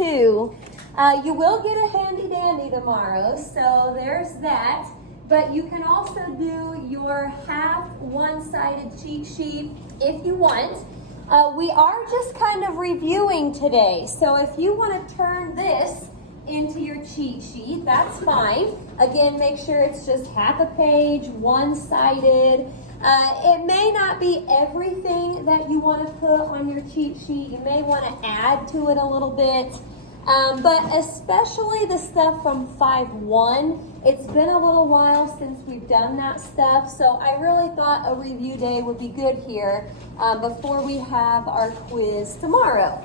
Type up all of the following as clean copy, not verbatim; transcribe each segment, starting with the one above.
2. You will get a handy dandy tomorrow, so there's that. But you can also do your half one-sided cheat sheet if you want. We are just kind of reviewing today, so if you want to turn this into your cheat sheet, that's fine. Again, make sure it's just half a page, one-sided. It may not be everything that you want to put on your cheat sheet. You may want to add to it a little bit. But especially the stuff from 5-1, it's been a little while since we've done that stuff, so I really thought a review day would be good here before we have our quiz tomorrow.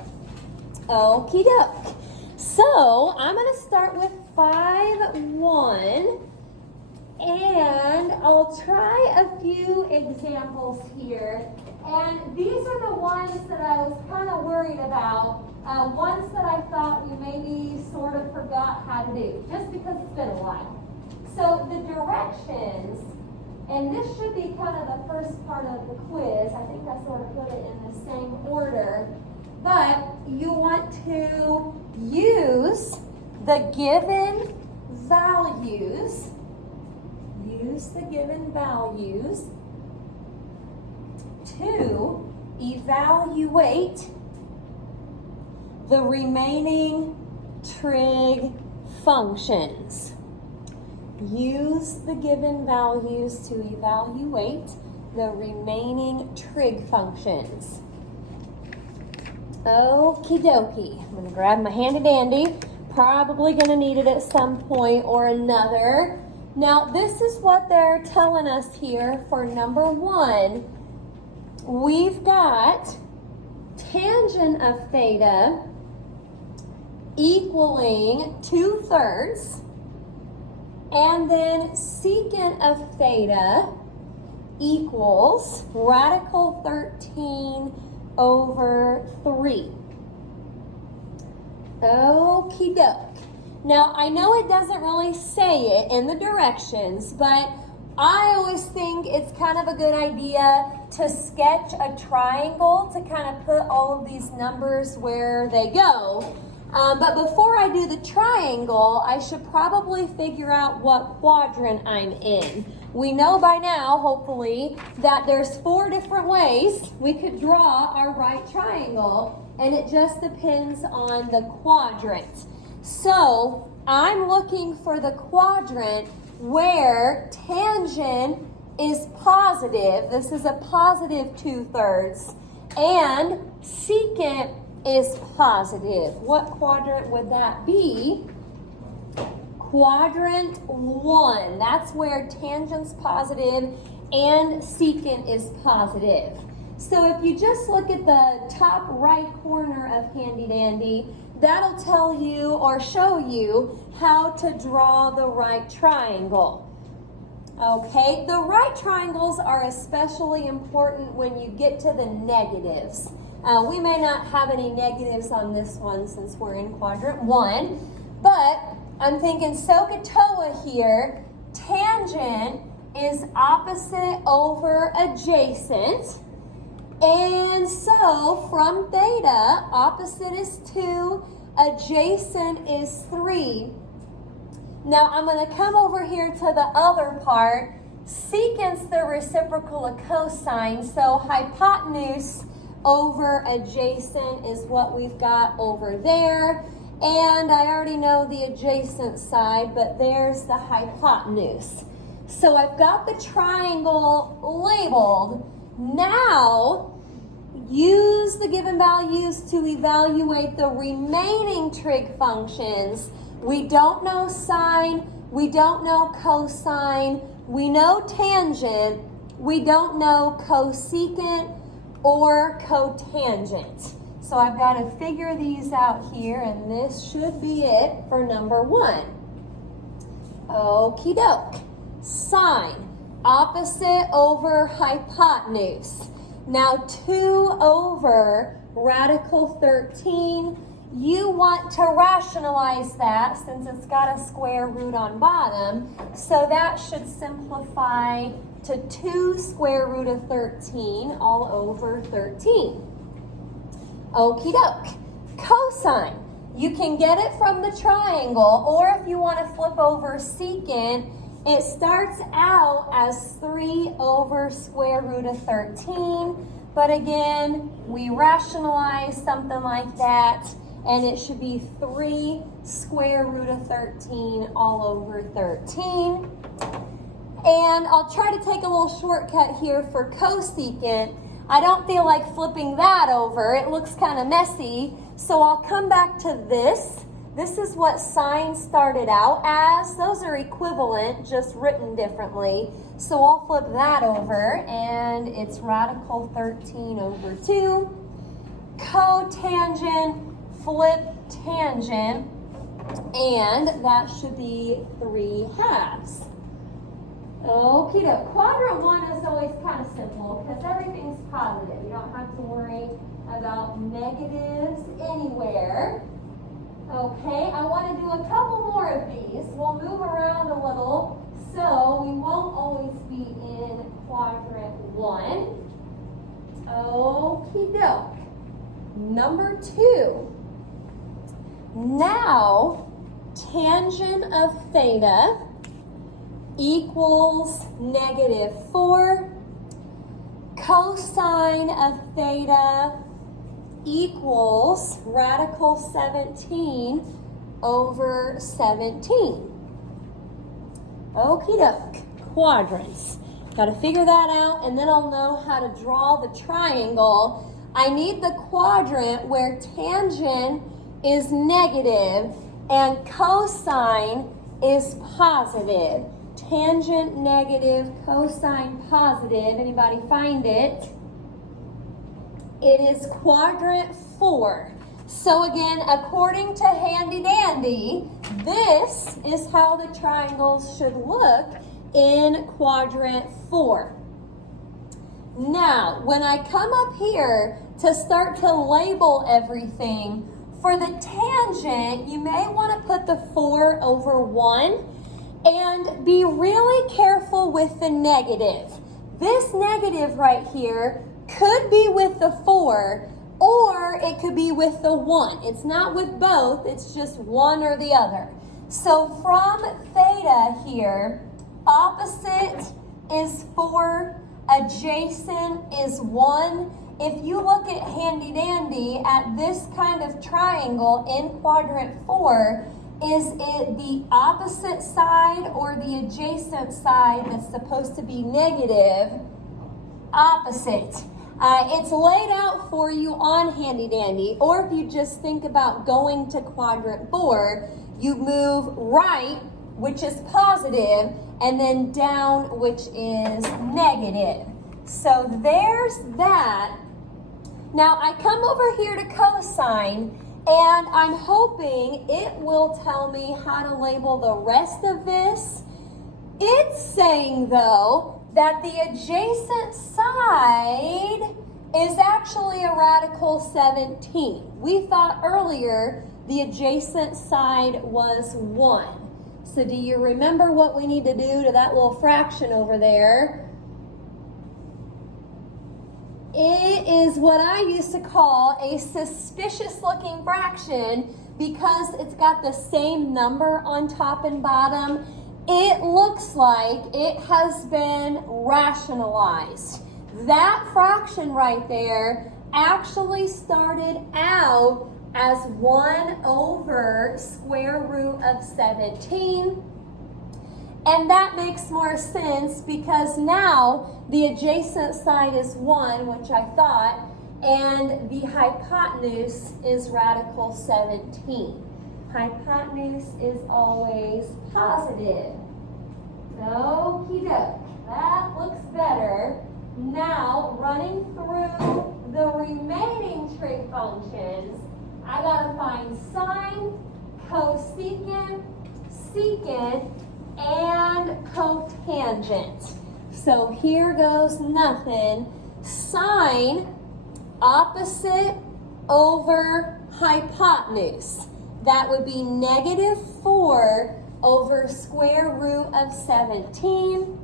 Okie doke. So I'm going to start with 5-1, and I'll try a few examples here. And these are the ones that I was kind of worried about. Ones that I thought we maybe sort of forgot how to do, just because it's been a while. So the directions, and this should be kind of the first part of the quiz. I think I sort of put it in the same order. But you want to use the given values. Use the given values to evaluate the remaining trig functions. Use the given values to evaluate the remaining trig functions. Okie dokie. I'm going to grab my handy dandy. Probably going to need it at some point or another. Now, this is what they're telling us here for number 1. We've got tangent of theta equaling 2/3, and then secant of theta equals radical 13 over 3. Okie doke. Now, I know it doesn't really say it in the directions, but I always think it's kind of a good idea to sketch a triangle to kind of put all of these numbers where they go. But before I do the triangle, I should probably figure out what quadrant I'm in. We know by now, hopefully, that there's 4 different ways we could draw our right triangle, and it just depends on the quadrant. So I'm looking for the quadrant where tangent is positive. This is a positive 2/3, and secant is positive. What quadrant would that be? Quadrant 1. That's where tangent's positive and secant is positive. So if you just look at the top right corner of Handy Dandy, that'll tell you or show you how to draw the right triangle. Okay, the right triangles are especially important when you get to the negatives. We may not have any negatives on this one since we're in quadrant 1, but I'm thinking SOHCAHTOA here, tangent is opposite over adjacent. And so from theta, opposite is 2, adjacent is 3. Now I'm going to come over here to the other part. Secant's the reciprocal of cosine, so hypotenuse over adjacent is what we've got over there. And I already know the adjacent side, but there's the hypotenuse. So I've got the triangle labeled. Now, use the given values to evaluate the remaining trig functions. We don't know sine, we don't know cosine, we know tangent, we don't know cosecant or cotangent. So I've got to figure these out here, and this should be it for number 1. Okie doke. Sine, opposite over hypotenuse. Now 2 over radical 13, you want to rationalize that since it's got a square root on bottom, so that should simplify to 2 square root of 13 all over 13. Okie doke. Cosine You can get it from the triangle, or if you want to flip over secant, it starts out as 3 over square root of 13. But again, we rationalize something like that, and it should be 3 square root of 13 all over 13. And I'll try to take a little shortcut here for cosecant. I don't feel like flipping that over. It looks kind of messy. So I'll come back to this. This is what sine started out as. Those are equivalent, just written differently. So I'll flip that over, and it's radical 13 over 2. Cotangent, flip tangent, and that should be 3/2. Okie doke. Quadrant 1 is always kind of simple because everything's positive. You don't have to worry about negatives anywhere. Okay, I want to do a couple more of these. We'll move around a little so we won't always be in quadrant 1. Okie doke. Number 2. Now, tangent of theta equals -4. Cosine of theta equals radical 17 over 17. Okie doke. Quadrants. Got to figure that out, and then I'll know how to draw the triangle. I need the quadrant where tangent is negative and cosine is positive. Tangent negative, cosine positive. Anybody find it? It is quadrant 4. So again, according to Handy Dandy, this is how the triangles should look in quadrant 4. Now, when I come up here to start to label everything, for the tangent, you may want to put the 4 over 1 and be really careful with the negative. This negative right here could be with the 4 or it could be with the 1. It's not with both, it's just one or the other. So from theta here, opposite is 4, adjacent is 1. If you look at Handy Dandy at this kind of triangle in quadrant 4, is it the opposite side or the adjacent side that's supposed to be negative? Opposite. It's laid out for you on Handy Dandy, or if you just think about going to quadrant 4, you move right, which is positive, and then down, which is negative. So there's that. Now I come over here to cosine, and I'm hoping it will tell me how to label the rest of this. It's saying, though, that the adjacent side is actually a radical 17. We thought earlier the adjacent side was 1. So do you remember what we need to do to that little fraction over there? It is what I used to call a suspicious looking fraction because it's got the same number on top and bottom. It looks like it has been rationalized. That fraction right there actually started out as 1 over square root of 17. And that makes more sense because now the adjacent side is 1, which I thought, and the hypotenuse is radical 17. Hypotenuse is always positive. Okie doke. That looks better. Now, running through the remaining trig functions, I gotta find sine, cosecant, secant, and cotangent. So here goes nothing. Sine, opposite over hypotenuse. That would be -4 over square root of 17.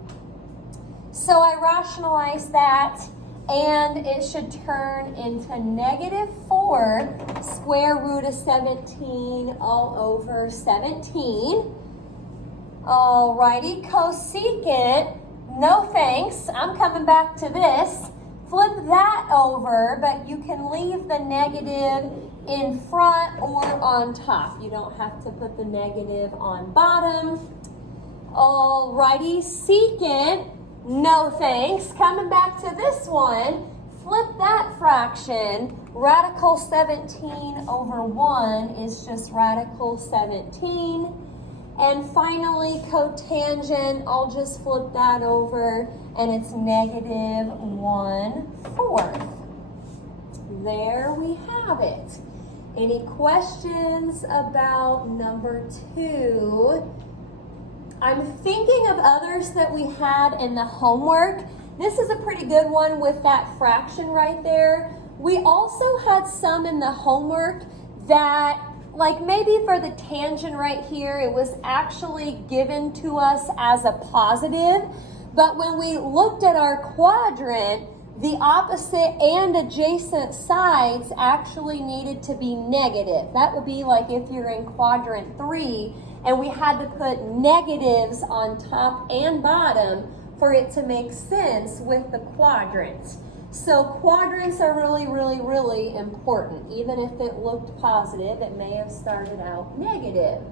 So I rationalize that, and it should turn into negative 4 square root of 17 all over 17. Alrighty, cosecant, no thanks, I'm coming back to this. Flip that over, but you can leave the negative in front or on top. You don't have to put the negative on bottom. Alrighty, secant, no thanks. Coming back to this one, flip that fraction. Radical 17 over 1 is just radical 17. And finally, cotangent, I'll just flip that over and it's negative 1/4. There we have it. Any questions about number 2? I'm thinking of others that we had in the homework. This is a pretty good one with that fraction right there. We also had some in the homework that, like maybe for the tangent right here, it was actually given to us as a positive. But when we looked at our quadrant, the opposite and adjacent sides actually needed to be negative. That would be like if you're in quadrant 3 and we had to put negatives on top and bottom for it to make sense with the quadrants. So quadrants are really, really, really important. Even if it looked positive, it may have started out negative.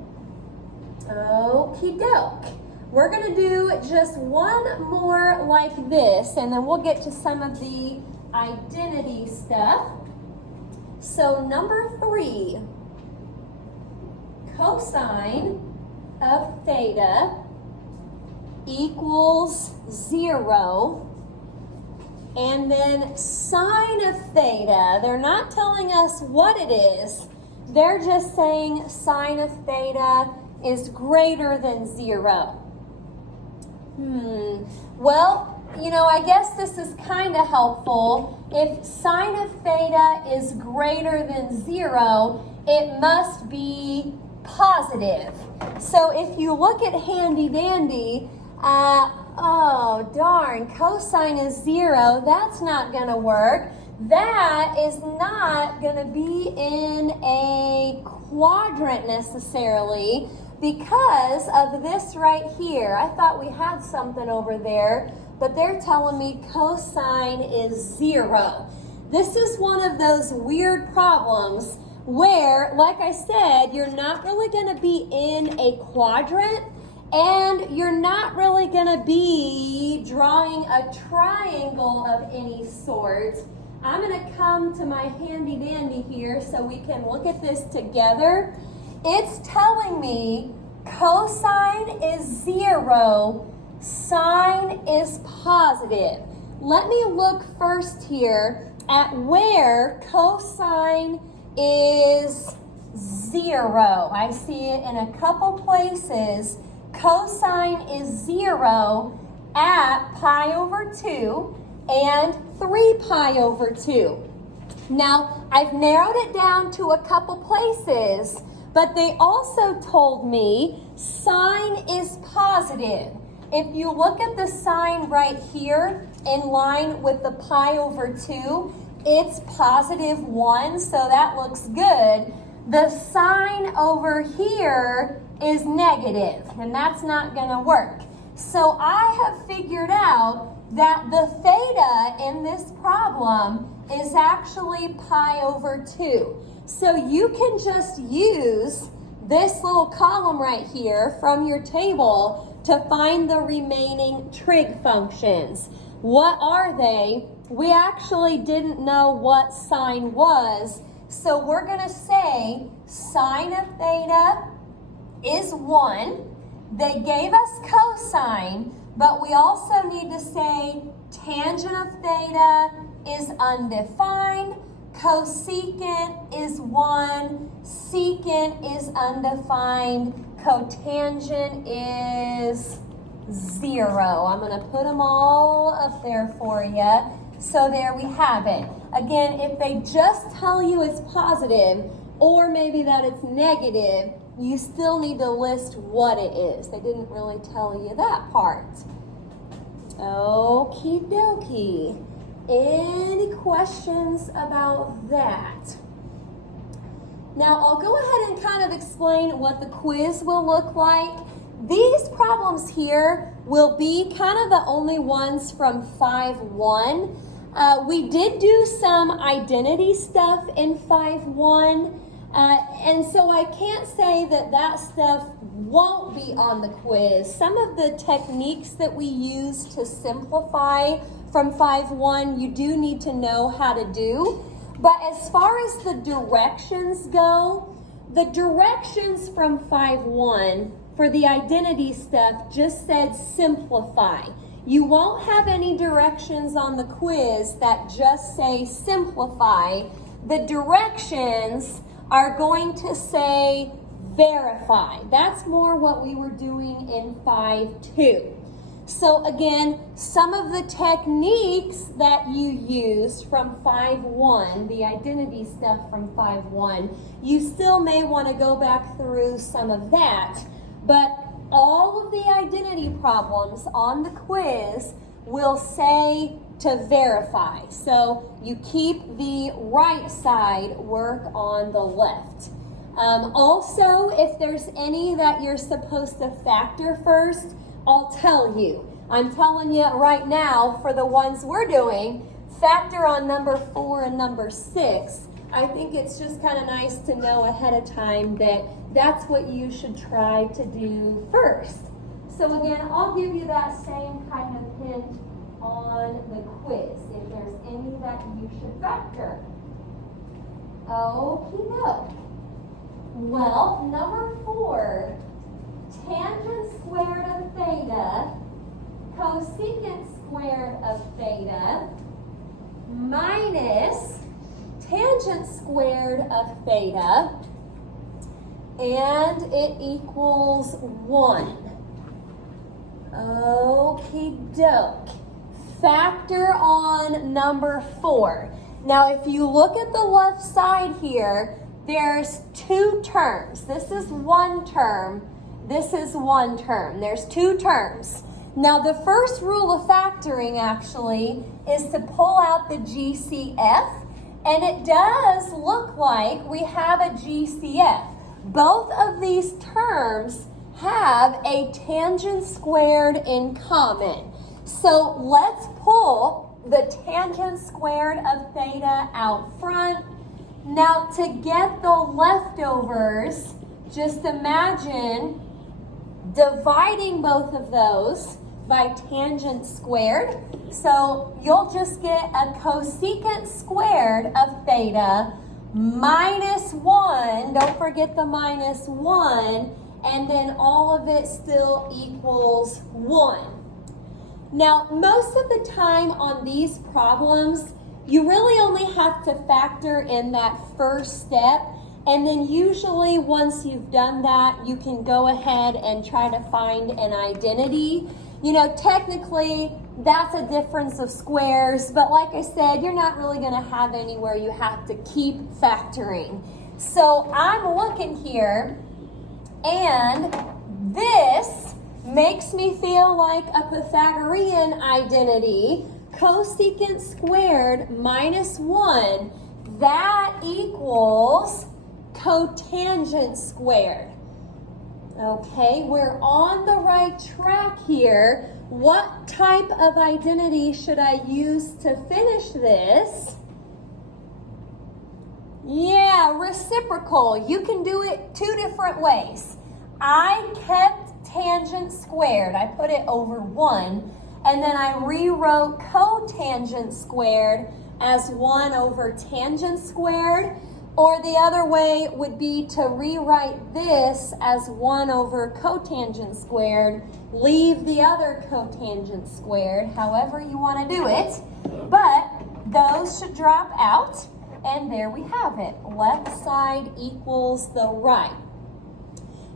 Okie doke. We're going to do just one more like this, and then we'll get to some of the identity stuff. So number 3, cosine of theta equals 0. And then sine of theta, they're not telling us what it is. They're just saying sine of theta is greater than 0. Well, you know, I guess this is kind of helpful. If sine of theta is greater than 0, it must be positive. So if you look at handy dandy, oh darn, cosine is 0, that's not going to work. That is not going to be in a quadrant necessarily because of this right here. I thought we had something over there, but they're telling me cosine is 0. This is one of those weird problems where, like I said, you're not really going to be in a quadrant and you're not really going to be drawing a triangle of any sort. I'm going to come to my handy dandy here so we can look at this together. It's telling me cosine is 0, sine is positive. Let me look first here at where cosine is 0. I see it in a couple places. Cosine is 0 at pi over 2 and 3 pi over 2. Now, I've narrowed it down to a couple places, but they also told me sine is positive. If you look at the sign right here in line with the pi over 2, it's positive 1, so that looks good. The sign over here is negative, and that's not going to work. So I have figured out that the theta in this problem is actually pi over 2. So you can just use this little column right here from your table to find the remaining trig functions. What are they? We actually didn't know what sine was, so we're going to say sine of theta is 1. They gave us cosine, but we also need to say tangent of theta is undefined, cosecant is 1, secant is undefined, cotangent is 0. I'm going to put them all up there for you. So there we have it. Again, if they just tell you it's positive or maybe that it's negative, you still need to list what it is. They didn't really tell you that part. Okie dokie. Any questions about that? Now, I'll go ahead and kind of explain what the quiz will look like. These problems here will be kind of the only ones from 5-1. We did do some identity stuff in 5-1, and so I can't say that that stuff won't be on the quiz. Some of the techniques that we use to simplify from 5-1, you do need to know how to do. But as far as the directions go, the directions from 5-1 for the identity stuff just said simplify. You won't have any directions on the quiz that just say simplify. The directions are going to say verify. That's more what we were doing in 5-2. So again, some of the techniques that you used from 5-1, the identity stuff from 5-1, you still may want to go back through some of that. But all of the identity problems on the quiz will say to verify. So you keep the right side, work on the left. Also, if there's any that you're supposed to factor first, I'll tell you. I'm telling you right now, for the ones we're doing, factor on number 4 and number 6. I think it's just kind of nice to know ahead of time that that's what you should try to do first. So again, I'll give you that same kind of hint on the quiz, if there's any that you should factor. Okie doke. Well, number 4, tangent squared of theta, cosecant squared of theta, minus tangent squared of theta, and it equals 1. Okie doke. Factor on number 4. Now, if you look at the left side here, there's 2 terms. This is 1 term. This is 1 term. There's 2 terms. Now, the first rule of factoring actually is to pull out the GCF, and it does look like we have a GCF. Both of these terms have a tangent squared in common. So let's pull the tangent squared of theta out front. Now, to get the leftovers, just imagine dividing both of those by tangent squared. So you'll just get a cosecant squared of theta minus 1. Don't forget the minus 1. And then all of it still equals 1. Now, most of the time on these problems, you really only have to factor in that first step. And then usually once you've done that, you can go ahead and try to find an identity. You know, technically, that's a difference of squares, but like I said, you're not really going to have anywhere you have to keep factoring. So I'm looking here, and this makes me feel like a Pythagorean identity. Cosecant squared minus 1, that equals cotangent squared. Okay, we're on the right track here. What type of identity should I use to finish this? Yeah, reciprocal. You can do it 2 different ways. I kept tangent squared. I put it over 1. And then I rewrote cotangent squared as 1 over tangent squared. Or the other way would be to rewrite this as 1 over cotangent squared. Leave the other cotangent squared, however you want to do it. But those should drop out. And there we have it. Left side equals the right.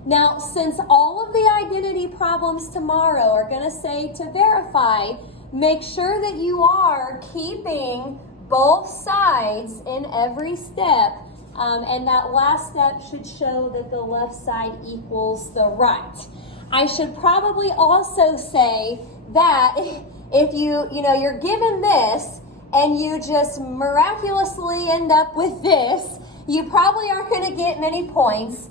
Now, since all of the identity problems tomorrow are going to say to verify, make sure that you are keeping both sides in every step, and that last step should show that the left side equals the right. I should probably also say that if you're given this and you just miraculously end up with this, you probably aren't going to get many points.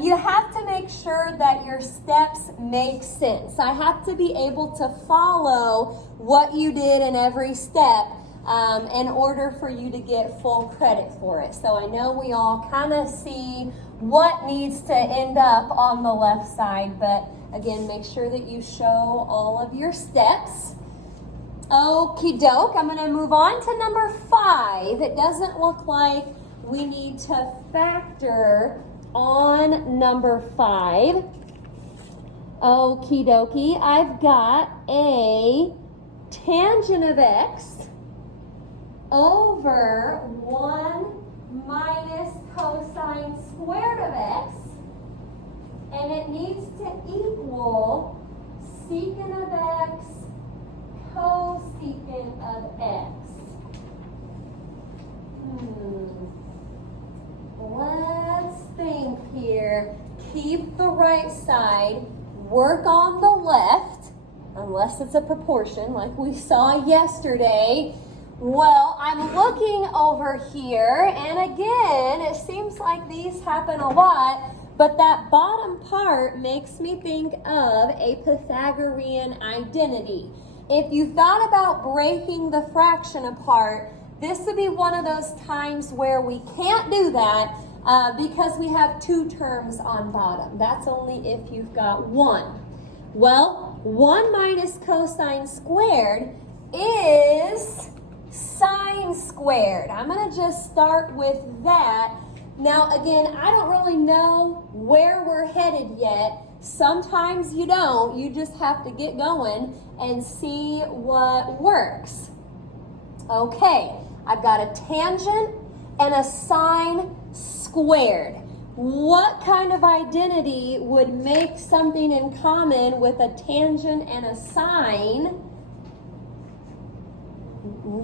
You have to make sure that your steps make sense. I have to be able to follow what you did in every step in order for you to get full credit for it. So I know we all kind of see what needs to end up on the left side, but again, make sure that you show all of your steps. Okie doke, I'm going to move on to number 5. It doesn't look like we need to factor on number 5. Okie dokie, I've got a tangent of x over 1 minus cosine squared of x, and it needs to equal secant of x cosecant of x. Let's think here. Keep the right side, work on the left, unless it's a proportion like we saw yesterday. Well, I'm looking over here, and again, it seems like these happen a lot, but that bottom part makes me think of a Pythagorean identity. If you thought about breaking the fraction apart, this would be one of those times where we can't do that because we have 2 terms on bottom. That's only if you've got 1. Well, 1 minus cosine squared is sine squared. I'm going to just start with that. Now, again, I don't really know where we're headed yet. Sometimes you don't. You just have to get going and see what works. Okay, I've got a tangent and a sine squared. What kind of identity would make something in common with a tangent and a sine?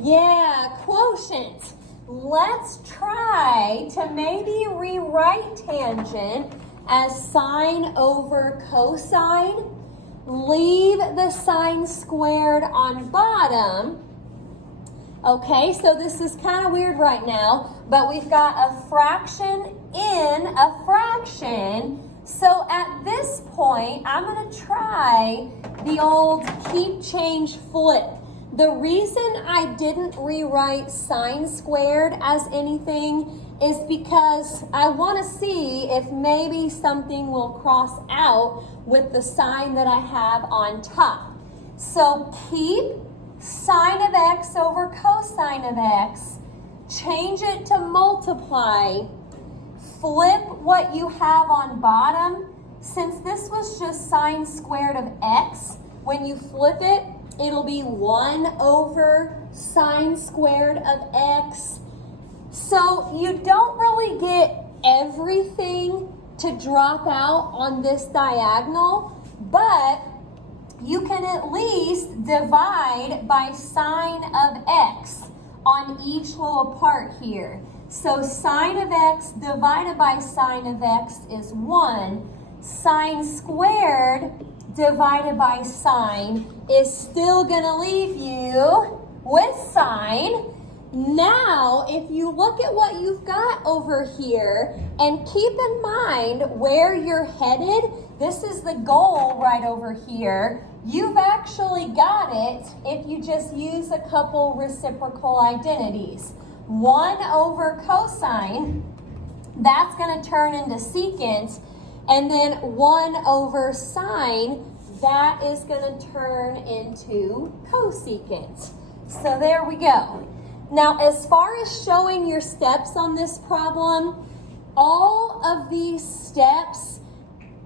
Yeah, quotient. Let's try to maybe rewrite tangent as sine over cosine. Leave the sine squared on bottom. Okay, so this is kind of weird right now, but we've got a fraction in a fraction. So at this point, I'm going to try the old keep, change, flip. The reason I didn't rewrite sine squared as anything is because I want to see if maybe something will cross out with the sign that I have on top. So keep sine of x over cosine of x, change it to multiply, flip what you have on bottom. Since this was just sine squared of x, when you flip it, it'll be 1 over sine squared of x. So you don't really get everything to drop out on this diagonal, but you can at least divide by sine of x on each little part here. So sine of x divided by sine of x is 1. Sine squared divided by sine is still going to leave you with sine. Now, if you look at what you've got over here and keep in mind where you're headed, this is the goal right over here. You've actually got it if you just use a couple reciprocal identities. 1 over cosine, that's going to turn into secant, and then 1 over sine, that is going to turn into cosecant. So there we go. Now, as far as showing your steps on this problem, all of these steps,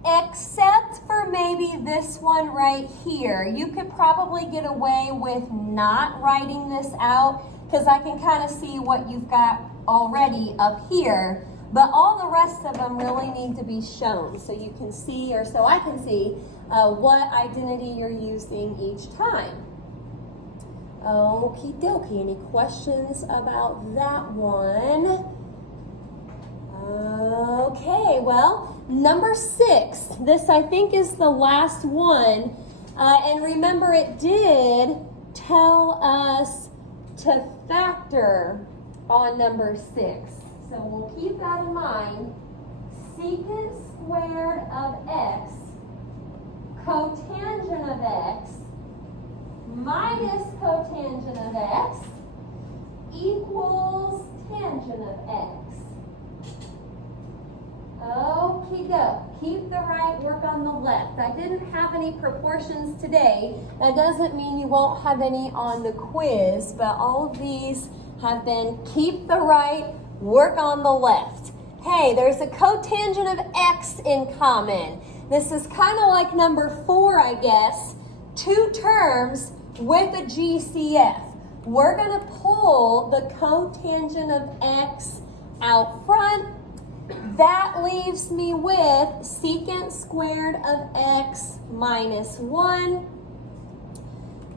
except for maybe this one right here, you could probably get away with not writing this out because I can kind of see what you've got already up here. But all the rest of them really need to be shown so you can see, or so I can see, what identity you're using each time. Okie dokie, any questions about that one? Okay, well, number 6. This, I think, is the last one. And remember, it did tell us to factor on number 6. So we'll keep that in mind. Secant squared of x cotangent of x minus cotangent of x equals tangent of x. Okie doke. Keep the right, work on the left. I didn't have any proportions today. That doesn't mean you won't have any on the quiz, but all of these have been keep the right, work on the left. Hey, there's a cotangent of x in common. This is kind of like number 4, I guess. 2 terms with a GCF. We're going to pull the cotangent of x out front. That leaves me with secant squared of x minus 1.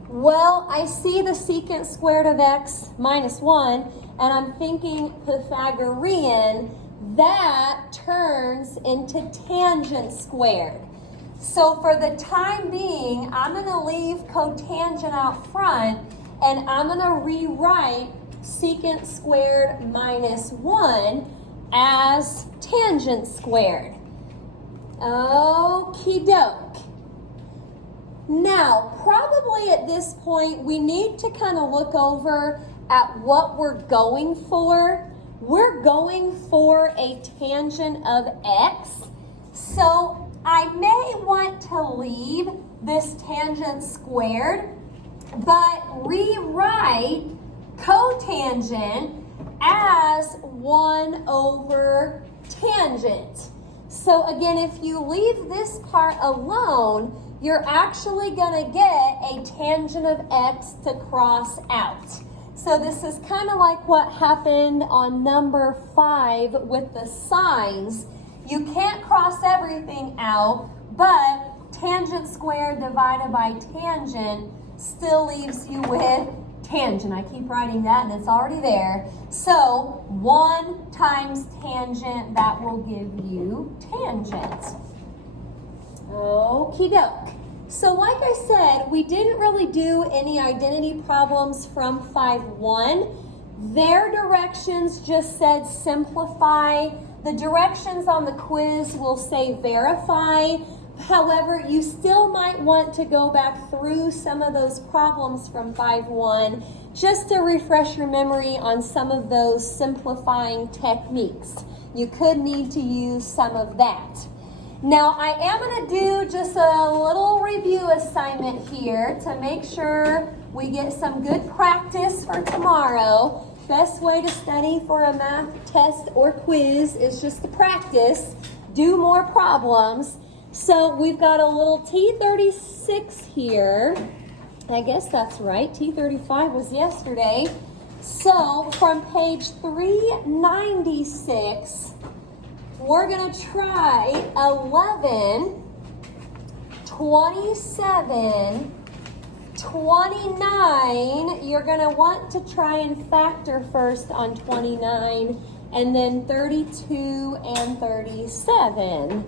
Well, I see the secant squared of x minus 1, and I'm thinking Pythagorean. That turns into tangent squared. So for the time being, I'm going to leave cotangent out front, and I'm going to rewrite secant squared minus 1 as tangent squared. Okie doke. Now, probably at this point, we need to kind of look over at what we're going for. We're going for a tangent of x. So I may want to leave this tangent squared, but rewrite cotangent as 1 over tangent. So again, if you leave this part alone, you're actually going to get a tangent of x to cross out. So this is kind of like what happened on number 5 with the signs. You can't cross everything out, but tangent squared divided by tangent still leaves you with tangent. I keep writing that and it's already there. So 1 times tangent, that will give you tangent. Okie doke. So like I said, we didn't really do any identity problems from 5-1. Their directions just said simplify. The directions on the quiz will say verify. However, you still might want to go back through some of those problems from 5-1 just to refresh your memory on some of those simplifying techniques. You could need to use some of that. Now, I am going to do just a little review assignment here to make sure we get some good practice for tomorrow. Best way to study for a math test or quiz is just to practice, do more problems. So we've got a little T36 here. I guess that's right. T35 was yesterday. So from page 396, we're going to try 11, 27, 29. You're going to want to try and factor first on 29, and then 32 and 37.